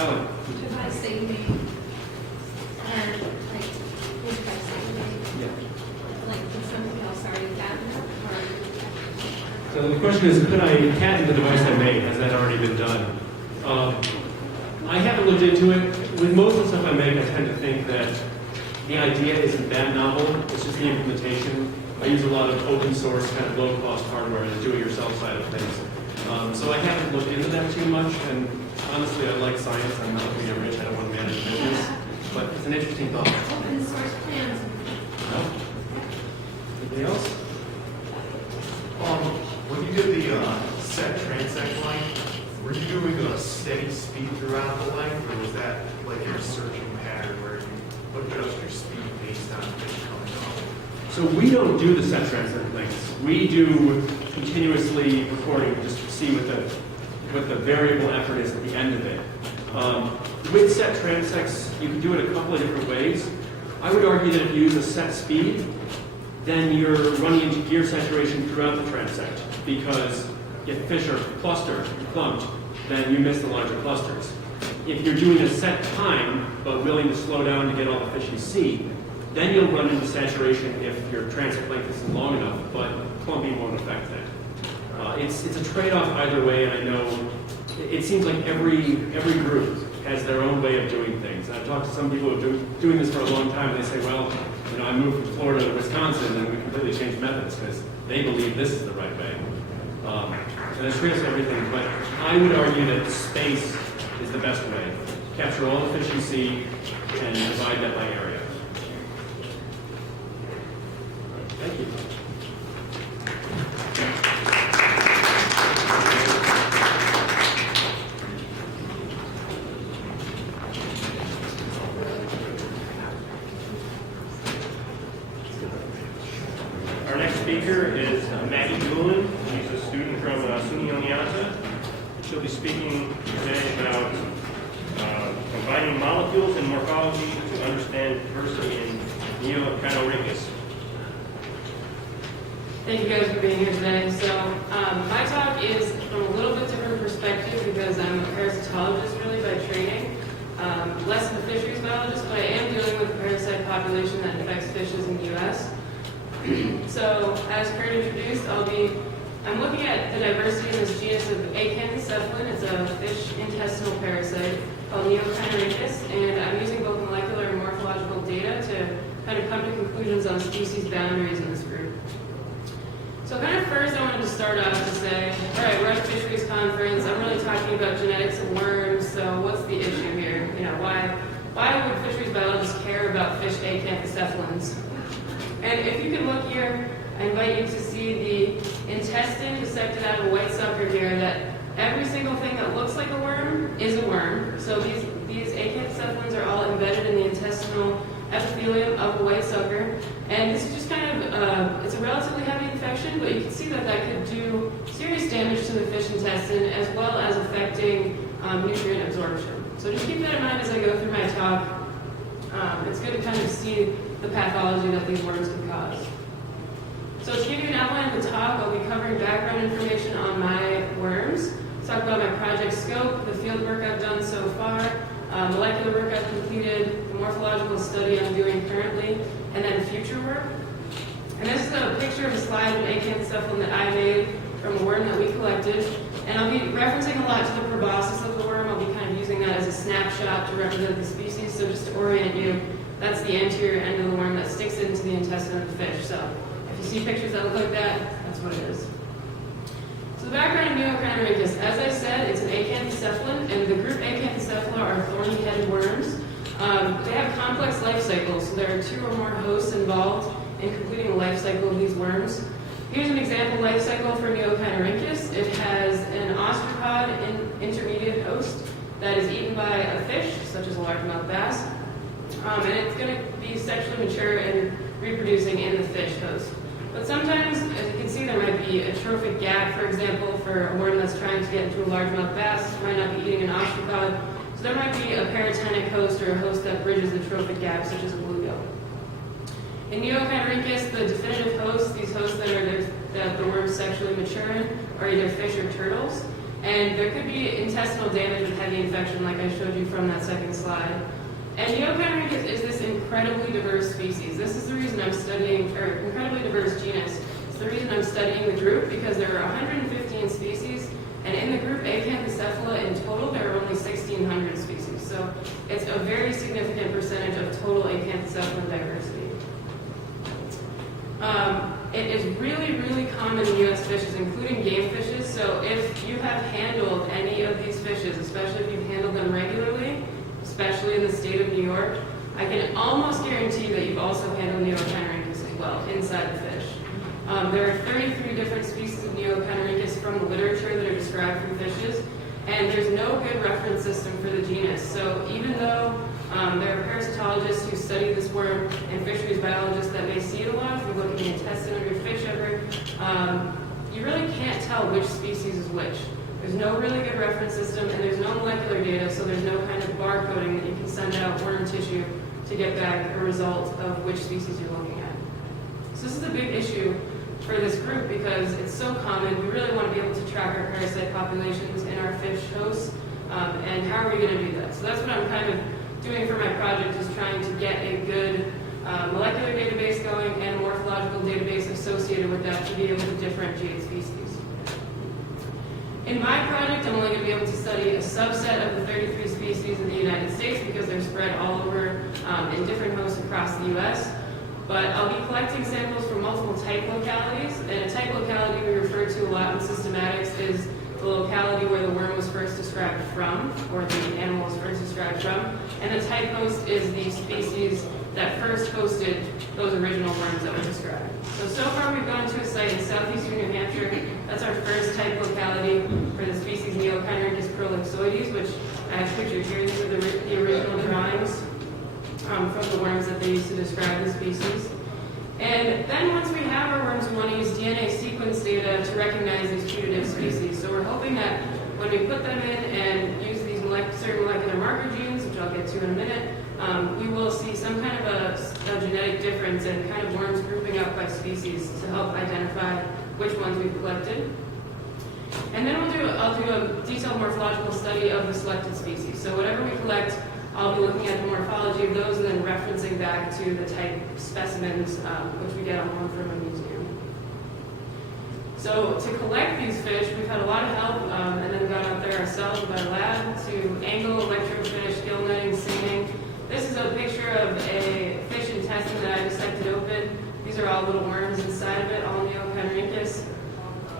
Ellen. If I say name, or like, if I say name, Yeah. like, can something else already gotten it, or? So the question is, could I patent the device I made? Has that already been done? I haven't looked into it. With most of the stuff I make, I tend to think that the idea isn't that novel. It's just the implementation. I use a lot of open source, kind of low-cost hardware and the do-it-yourself side of things. So I haven't looked into that too much. And honestly, I like science. I'm not looking to get rich. I don't want to manage a business. But it's an interesting thought. Open source plans. No? Anybody else? When you did the set transect line, were you doing a steady speed throughout the length, or was that like your searching pattern where you adjust your speed based on fish coming off? So we don't do the set transect lengths. We do continuously recording just to see what the variable effort is at the end of it. With set transects, you can do it a couple of different ways. I would argue that if you use a set speed, then you're running into gear saturation throughout the transect, because if fish are clustered, clumped, then you miss the larger clusters. If you're doing a set time, but willing to slow down to get all the fish you see, then you'll run into saturation if your transect length isn't long enough, but clumping won't affect that. It's a trade-off either way, and I know it seems like every group has their own way of doing things. And I've talked to some people who have been doing this for a long time, and they say, well, I moved from Florida to Wisconsin, and we completely changed methods because they believe this is the right way. And there's trade-offs to everything, but I would argue that space is the best way. Capture all the fish you see and divide that by area. Thank you. Our next speaker is Maggie Doolin. She's a student from SUNY Oneonta. She'll be speaking today about combining molecules and morphology to understand diversity in Neocanorhynchus. Thank you guys for being here today. So my talk is from a little bit different perspective because I'm a parasitologist really by training. Less of a fisheries biologist, but I am dealing with a parasite population that infects fishes in the U.S. So as Kurt introduced, I'm looking at the diversity in this genus of acanthocephalin. It's a fish intestinal parasite called Neocanorhynchus, and I'm using both molecular and morphological data to kind of come to conclusions on species boundaries in this group. So kind of first I wanted to start off to say, all right, we're at a fisheries conference. I'm really talking about genetics of worms, so what's the issue here? Why would fisheries biologists care about fish acanthocephalins? And if you can look here, I invite you to see the intestine dissected out of a white sucker here, that every single thing that looks like a worm is a worm. So these acanthocephalins are all embedded in the intestinal epithelium of a white sucker. And this is just kind of, it's a relatively heavy infection, but you can see that that could do serious damage to the fish intestine as well as affecting nutrient absorption. So just keep that in mind as I go through my talk. It's good to kind of see the pathology that these worms can cause. So to give you an outline of the talk, I'll be covering background information on my worms, talk about my project scope, the field work I've done so far, molecular work I've completed, the morphological study I'm doing currently, and then future work. And this is a picture of a slide of an acanthocephalin that I made from a worm that we collected. And I'll be referencing a lot to the proboscis of the worm. I'll be kind of using that as a snapshot to represent the species. So just to orient you, that's the anterior end of the worm that sticks into the intestine of the fish. So if you see pictures that look like that, that's what it is. So the background of Neocanorhynchus, as I said, it's an acanthocephalin, and the group Acanthocephala are thorny-headed worms. They have complex life cycles, so there are 2 or more hosts involved in completing the life cycle of these worms. Here's an example life cycle for Neocanorhynchus. It has an osteopod intermediate host that is eaten by a fish, such as a largemouth bass, and it's going to be sexually mature and reproducing in the fish host. But sometimes, as you can see, there might be a trophic gap, for example, for a worm that's trying to get into a largemouth bass, might not be eating an osteopod. So there might be a paratenic host or a host that bridges the trophic gap, such as a bluegill. In Neocanorhynchus, the definitive hosts, these hosts that the worms sexually mature in, are either fish or turtles. And there could be intestinal damage with heavy infection, like I showed you from that second slide. And Neocheiromencus is this incredibly diverse species. This is the reason I'm studying, or incredibly diverse genus. It's the reason I'm studying the group, because there are 115 species, and in the group Acanthocephala in total, there are only 1,600 species. So it's a very significant percentage of total Acanthocephalan diversity. It is really, really common in U.S. fishes, including game fishes. So if you have handled any of these fishes, especially if you've handled them regularly, especially in the state of New York, I can almost guarantee that you've also handled Neocheiromencus as well inside the fish. There are 33 different species of Neocheiromencus from the literature that are described from fishes, and there's no good reference system for the genus. So even though there are parasitologists who study this worm and fisheries biologists that may see it a lot, if you're looking at the intestine of your fish ever, you really can't tell which species is which. There's no really good reference system, and there's no molecular data, so there's no kind of barcoding that you can send out worm tissue to get back a result of which species you're looking at. So this is a big issue for this group because it's so common. We really want to be able to track our parasite populations in our fish hosts, and how are we going to do that? So that's what I'm kind of doing for my project, is trying to get a good molecular database going and a morphological database associated with that to be able to differentiate species. In my project, I'm only going to be able to study a subset of the 33 species in the United States because they're spread all over in different hosts across the U.S. But I'll be collecting samples from multiple type localities, and a type locality we refer to a lot in systematics is the locality where the worm was first described from, or the animal was first described from, and the type host is the species that first hosted those original worms that were described. So far we've gone to a site in southeastern New Hampshire. That's our first type locality for the species Neocheiromencus prolixoides, which I have pictured here. These are the original drawings from the worms that they used to describe the species. And then once we have our worms, we want to use DNA sequence data to recognize these putative species. So we're hoping that when we put them in and use these certain molecular marker genes, which I'll get to in a minute, we will see some kind of a genetic difference in kind of worms grouping up by species to help identify which ones we've collected. And then I'll do a detailed morphological study of the selected species. So whatever we collect, I'll be looking at the morphology of those and then referencing back to the type specimens, which we get on loan from a museum. So to collect these fish, we've had a lot of help, and then we got out there ourselves with our lab to angle, electrofinish, gill netting, seaming. This is a picture of a fish intestine that I dissected open. These are all little worms inside of it, all Neocheiromencus.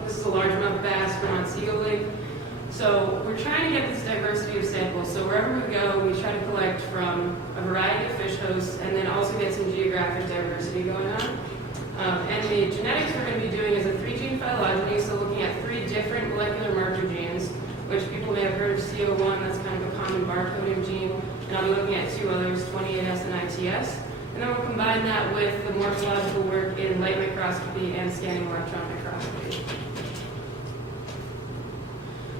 This is a largemouth bass from Montego Lake. So we're trying to get this diversity of samples. So wherever we go, we try to collect from a variety of fish hosts and then also get some geographic diversity going on. And the genetics we're going to be doing is a 3-gene phylogeny, so looking at 3 different molecular marker genes, which people may have heard of CO1, that's kind of a common barcoding gene. And I'll be looking at 2 others, 28S and ITS. And then we'll combine that with the morphological work in light microscopy and scanning electron microscopy.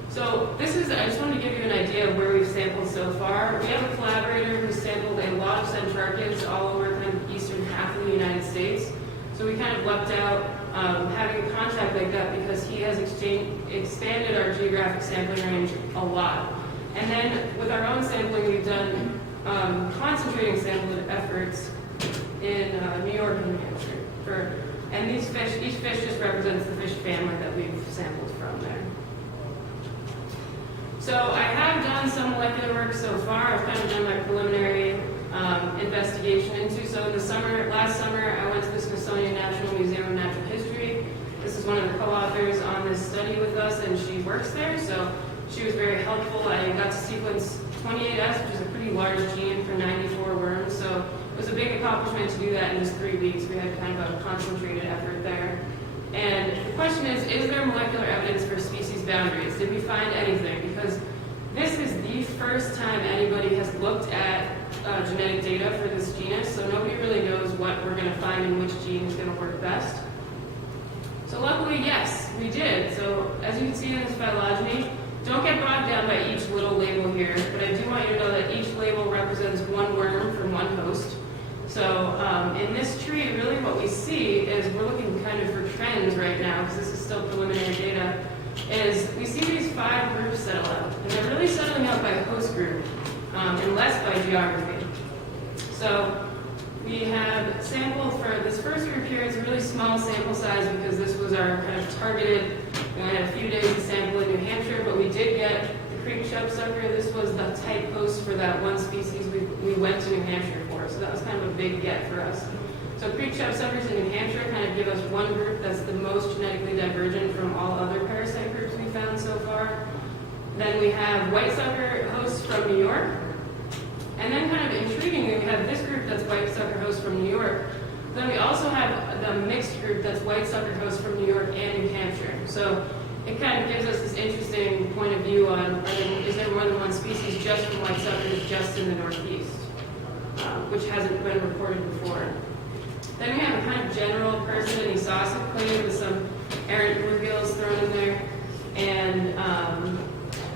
So I just wanted to give you an idea of where we've sampled so far. We have a collaborator who sampled a lot of centrarchids all over kind of eastern half of the United States. So we kind of lucked out having a contact like that because he has expanded our geographic sampling range a lot. And then with our own sampling, we've done concentrating sampling efforts in New York and New Hampshire. And these fish, each fish just represents the fish family that we've sampled from there. So I have done some molecular work so far. I've kind of done my preliminary investigation into. So in the last summer, I went to the Smithsonian National Museum of Natural History. This is one of the co-authors on this study with us, and she works there. So she was very helpful. I got to sequence 28S, which is a pretty large gene for 94 worms. So it was a big accomplishment to do that in just 3 weeks. We had kind of a concentrated effort there. And the question is there molecular evidence for species boundaries? Did we find anything? Because this is the first time anybody has looked at genetic data for this genus, so nobody really knows what we're going to find and which gene is going to work best. So luckily, yes, we did. So as you can see in this phylogeny, don't get bogged down by each little label here, but I do want you to know that each label represents one worm from one host. So in this tree, really what we see is we're looking kind of for trends right now, because this is still preliminary data, is we see these 5 groups settle out, and they're really settling out by host group and less by geography. So we have sampled for this first group here. It's a really small sample size because this was our kind of targeted. We only had a few days to sample in New Hampshire, but we did get the creek chubsucker. This was the type host for that one species we went to New Hampshire for, so that was kind of a big get for us. So creek chubsuckers in New Hampshire kind of give us one group that's the most genetically divergent from all other parasite groups we found so far. Then we have whitesucker hosts from New York. And then kind of intriguingly, we have this group that's whitesucker hosts from New York. Then we also have the mixed group that's whitesucker hosts from New York and New Hampshire. So it kind of gives us this interesting point of view on is there more than one species just from whitesuckers just in the Northeast, which hasn't been reported before. Then we have a kind of general person and Esausic clade with some errant bluegills thrown in there. And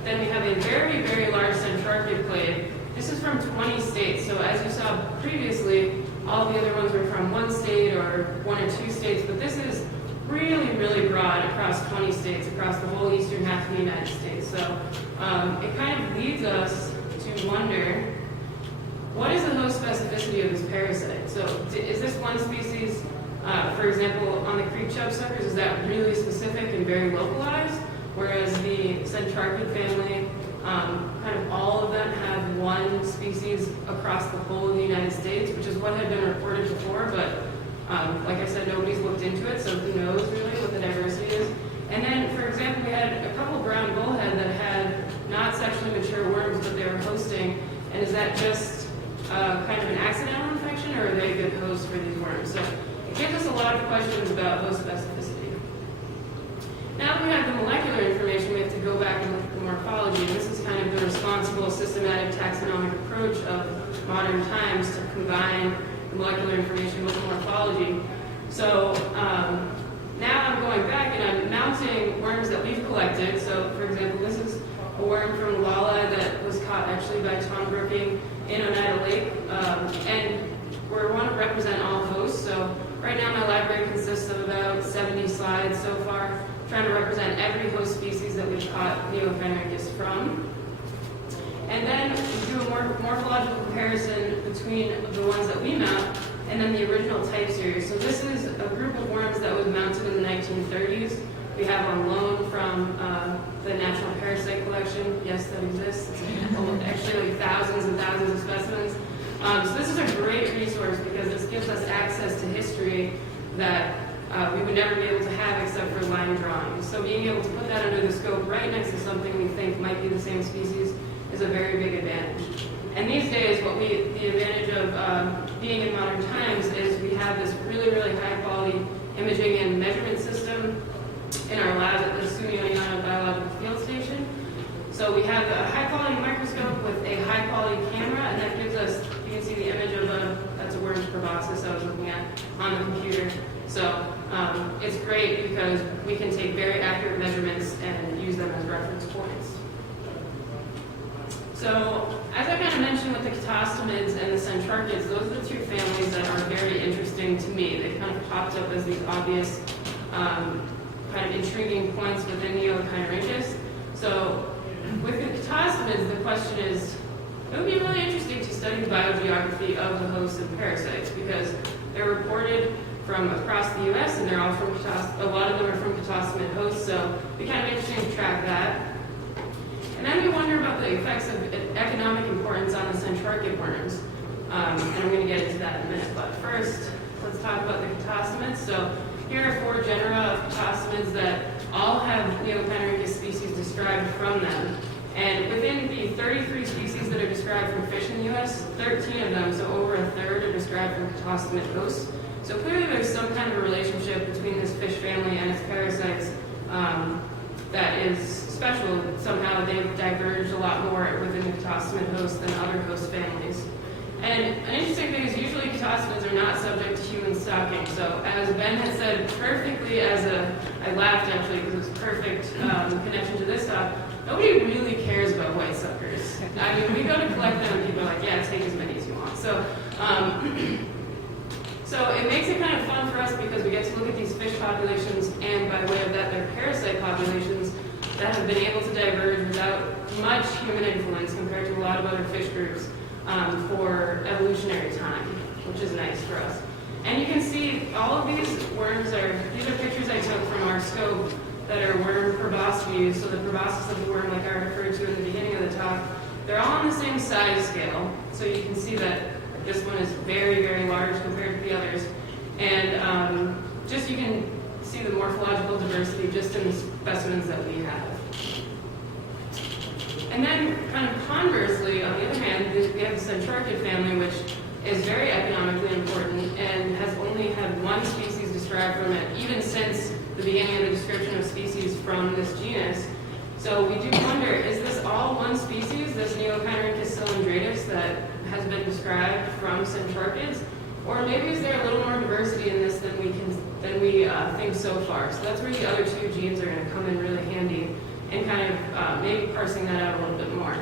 then we have a very, very large centrarchid clade. This is from 20 states. So as you saw previously, all the other ones were from one state or 1 or 2 states. But this is really, really broad across 20 states, across the whole eastern half of the United States. So it kind of leads us to wonder, what is the host specificity of this parasite? So is this one species, for example, on the creek chubsuckers, is that really specific and very localized? Whereas the centrarchid family, kind of all of them have one species across the whole of the United States, which is what had been reported before, but like I said, nobody's looked into it, so who knows really what the diversity is. And then, for example, we had a couple brown bullhead that had not sexually mature worms, but they were hosting, and is that just kind of an accidental infection, or are they a good host for these worms? So it gives us a lot of questions about host specificity. Now that we have the molecular information, we have to go back and look at the morphology. And this is kind of the responsible systematic taxonomic approach of modern times to combine the molecular information with morphology. So now I'm going back and I'm mounting worms that we've collected. So for example, this is a worm from Lala that was caught actually by Tom Brooking in Oneida Lake, and we want to represent all hosts. So right now my library consists of about 70 slides so far, trying to represent every host species that we've caught Neophanericus from. And then we do a morphological comparison between the ones that we mount and then the original type series. So this is a group of worms that was mounted in the 1930s. We have on loan from the National Parasite Collection. Yes, that exists. It's actually like thousands and thousands of specimens. So this is a great resource because this gives us access to history that we would never be able to have except for line drawings. So being able to put that under the scope right next to something we think might be the same species is a very big advantage. And these days, the advantage of being in modern times is we have this really, really high quality imaging and measurement system in our lab at the SUNY Oneida Biological Field Station. So we have a high quality microscope with a high quality camera, and that gives us, you can see the image of that's a worm's proboscis I was looking at on the computer. So it's great because we can take very accurate measurements and use them as reference points. So as I kind of mentioned with the catastamids and the centrarchids, those are the two families that are very interesting to me. They kind of popped up as these obvious kind of intriguing points within Neophanericus. So with the catastamids, the question is, it would be really interesting to study the biogeography of the hosts and parasites because they're reported from across the U.S. and they're all from a lot of them are from catastamid hosts, so it'd be kind of interesting to track that. And then we wonder about the effects of economic importance on the centrarchid worms, and I'm going to get into that in a minute. But first, let's talk about the catastamids. So here are 4 genera of catastamids that all have Neophanericus species described from them. And within the 33 species that are described from fish in the U.S., 13 of them, so over a third, are described from catastamid hosts. So clearly there's some kind of a relationship between this fish family and its parasites that is special. Somehow they've diverged a lot more within the catastamid host than other host families. And an interesting thing is usually catastamids are not subject to human stocking. So as Ben had said perfectly I laughed actually because it was perfect connection to this talk, nobody really cares about white suckers. I mean, we go to collect them and people are like, yeah, take as many as you want. So it makes it kind of fun for us because we get to look at these fish populations and by way of that, their parasite populations that have been able to diverge without much human influence compared to a lot of other fish groups for evolutionary time, which is nice for us. And you can see all of these worms these are pictures I took from our scope that are worm proboscides. So the proboscis of the worm, like I referred to in the beginning of the talk, they're all on the same size scale. So you can see that this one is very, very large compared to the others. And just you can see the morphological diversity just in the specimens that we have. And then kind of conversely, on the other hand, we have the Centrarchid family, which is very economically important and has only had one species described from it, even since the beginning of the description of species from this genus. So we do wonder, is this all one species, this Neocheinorhynchus cylindratus that has been described from Centrarchids? Or maybe is there a little more diversity in this than we think so far? So that's where the other two genes are going to come in really handy and kind of maybe parsing that out a little bit more.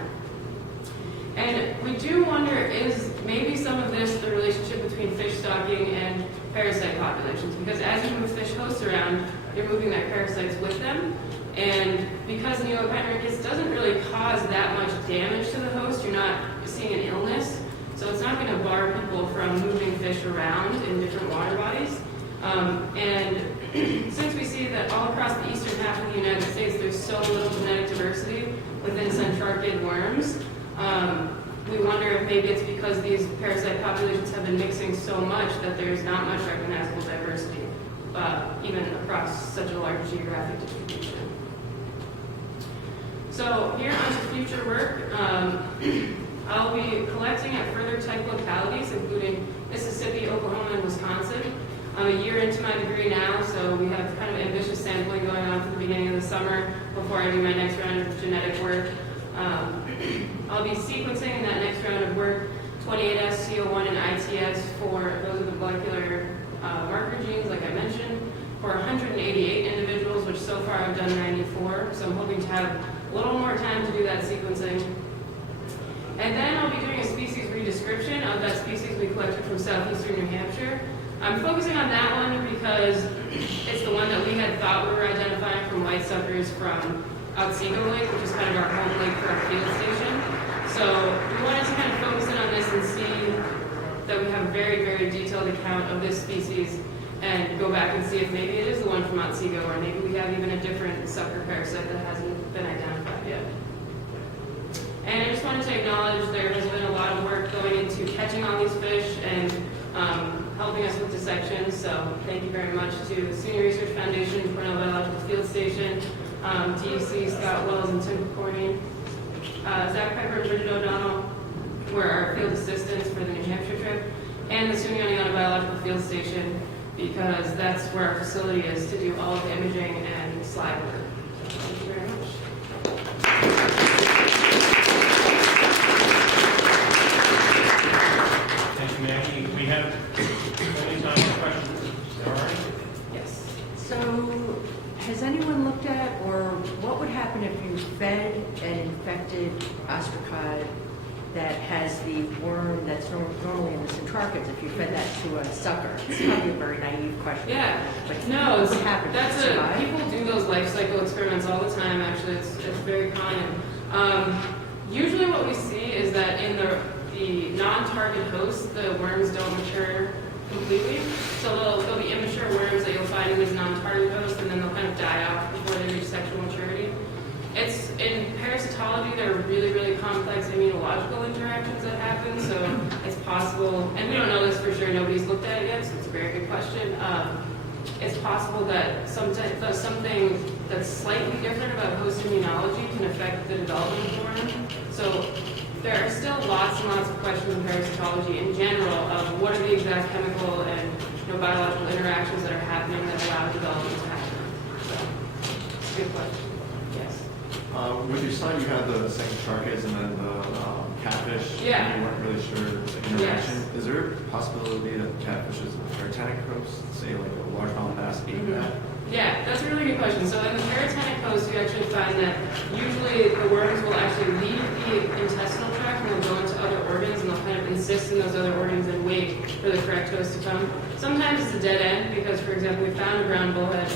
And we do wonder, is maybe some of this the relationship between fish stocking and parasite populations? Because as you move fish hosts around, you're moving their parasites with them. And because Neocheinorhynchus doesn't really cause that much damage to the host, you're not seeing an illness. So it's not going to bar people from moving fish around in different water bodies. And since we see that all across the eastern half of the United States, there's so little genetic diversity within Centrarchid worms, we wonder if maybe it's because these parasite populations have been mixing so much that there's not much recognizable diversity, even across such a large geographic distribution. So here on to future work, I'll be collecting at further type localities, including Mississippi, Oklahoma, and Wisconsin. I'm a year into my degree now, so we have kind of ambitious sampling going on for the beginning of the summer before I do my next round of genetic work. I'll be sequencing in that next round of work 28S, CO1, and ITS for those are the molecular marker genes, like I mentioned, for 188 individuals, which so far I've done 94. So I'm hoping to have a little more time to do that sequencing. And then I'll be doing a species redescription of that species we collected from southeastern New Hampshire. I'm focusing on that one because it's the one that we had thought we were identifying from white suckers from Otsego Lake, which is kind of our home lake for our field station. So we wanted to kind of focus in on this and see that we have a very, very detailed account of this species and go back and see if maybe it is the one from Otsego, or maybe we have even a different sucker parasite that hasn't been identified yet. And I just wanted to acknowledge there has been a lot of work going into catching all these fish and helping us with dissections. So thank you very much to the Senior Research Foundation, Cornell Biological Field Station, DEC, Scott Wells, and Tim Corney. Zach Piper and Bridget O'Donnell were our field assistants for the New Hampshire trip, and the SUNY Biological Field Station, because that's where our facility is to do all of the imaging and slide work. So thank you very much. Thank you, Maggie. We have only time for questions. Is that all right? Yes. So, has anyone looked at, or what would happen if you fed an infected ostracod that has the worm that's normally in the Centrarchids, if you fed that to a sucker? It's probably a very naive question. Yeah. But No, what would happen? that's Does it survive? people do those life cycle experiments all the time. Actually, it's very common. Usually, what we see is that in the non-target hosts, the worms don't mature completely. So there'll be immature worms that you'll find in these non-target hosts, and then they'll kind of die off before they reach sexual maturity. It's in parasitology, there are really, really complex immunological interactions that happen, so it's possible, and we don't know this for sure, nobody's looked at it yet, so it's a very good question. It's possible that something that's slightly different about host immunology can affect the development of the worm. So there are still lots and lots of questions in parasitology in general of what are the exact chemical and biological interactions that are happening that allow development to happen. So, it's a good question. Yes. With your slide, you had the Centrarchids and then the catfish. Yeah. And you weren't really sure the interaction. Yes. Is there a possibility that catfish is a paratenic host, say like a largemouth bass ate that? Yeah, that's a really good question. So in the paratenic host, you actually find that usually the worms will actually leave the intestinal tract and they'll go into other organs, and they'll kind of insist in those other organs and wait for the correct host to come. Sometimes it's a dead end because, for example, we found a brown bullhead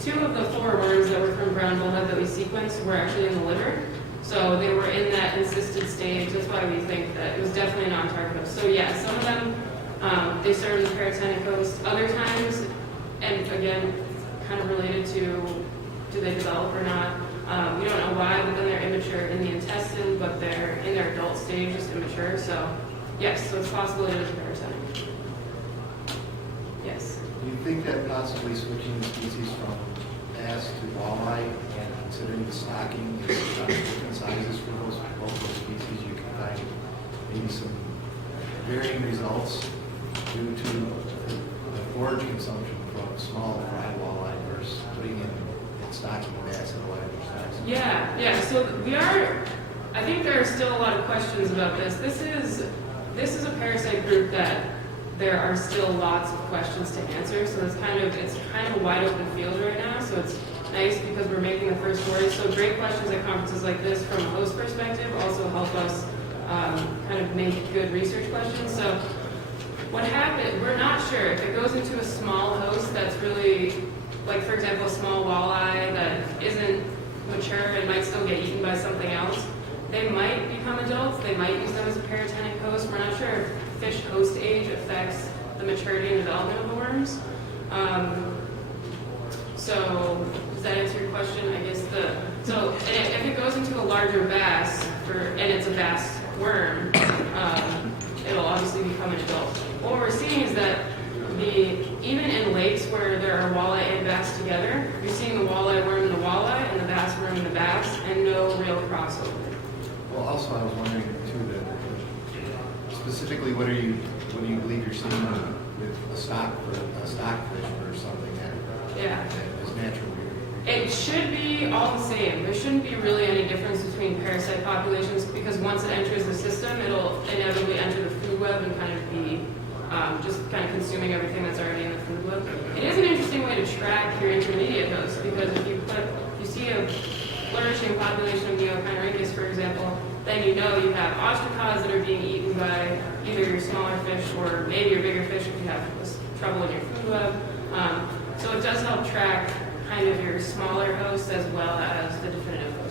2 of the 4 worms that were from brown bullhead that we sequenced were actually in the liver. So they were in that encysted stage. That's why we think that it was definitely a non-target host. So yeah, some of them, they serve as paratenic host. Other times, and again, kind of related to do they develop or not. We don't know why, but then they're immature in the intestine, but they're in their adult stage, just immature. So yes, so it's possible it is paratenic. Yes. Do you think that possibly switching the species from bass to walleye and considering the stocking and different sizes for both those species, you can find maybe some varying results due to the forage consumption from small fry walleye versus putting in stocking bass at a larger size? Yeah. So I think there are still a lot of questions about this. This is a parasite group that there are still lots of questions to answer. So it's kind of a wide open field right now. So it's nice because we're making the first foray. So great questions at conferences like this from a host perspective also help us kind of make good research questions. So what happened, we're not sure. If it goes into a small host that's really, like for example, a small walleye that isn't mature and might still get eaten by something else, they might become adults. They might use them as a paratenic host. We're not sure if fish host age affects the maturity and development of the worms. So does that answer your question? I guess so if it goes into a larger bass and it's a bass worm, it'll obviously become an adult. What we're seeing is that even in lakes where there are walleye and bass together, you're seeing the walleye worm in the walleye and the bass worm in the bass, and no real crossover. Well, also I was wondering too that specifically what do you believe you're seeing with a stockfish or something that is naturally? It should be all the same. There shouldn't be really any difference between parasite populations because once it enters the system, it'll inevitably enter the food web and kind of be just kind of consuming everything that's already in the food web. It is an interesting way to track your intermediate host because if you see a flourishing population of Neochinorhynchus, for example, then you know you have ostracods that are being eaten by either your smaller fish or maybe your bigger fish if you have trouble in your food web. So it does help track kind of your smaller hosts as well as the definitive host.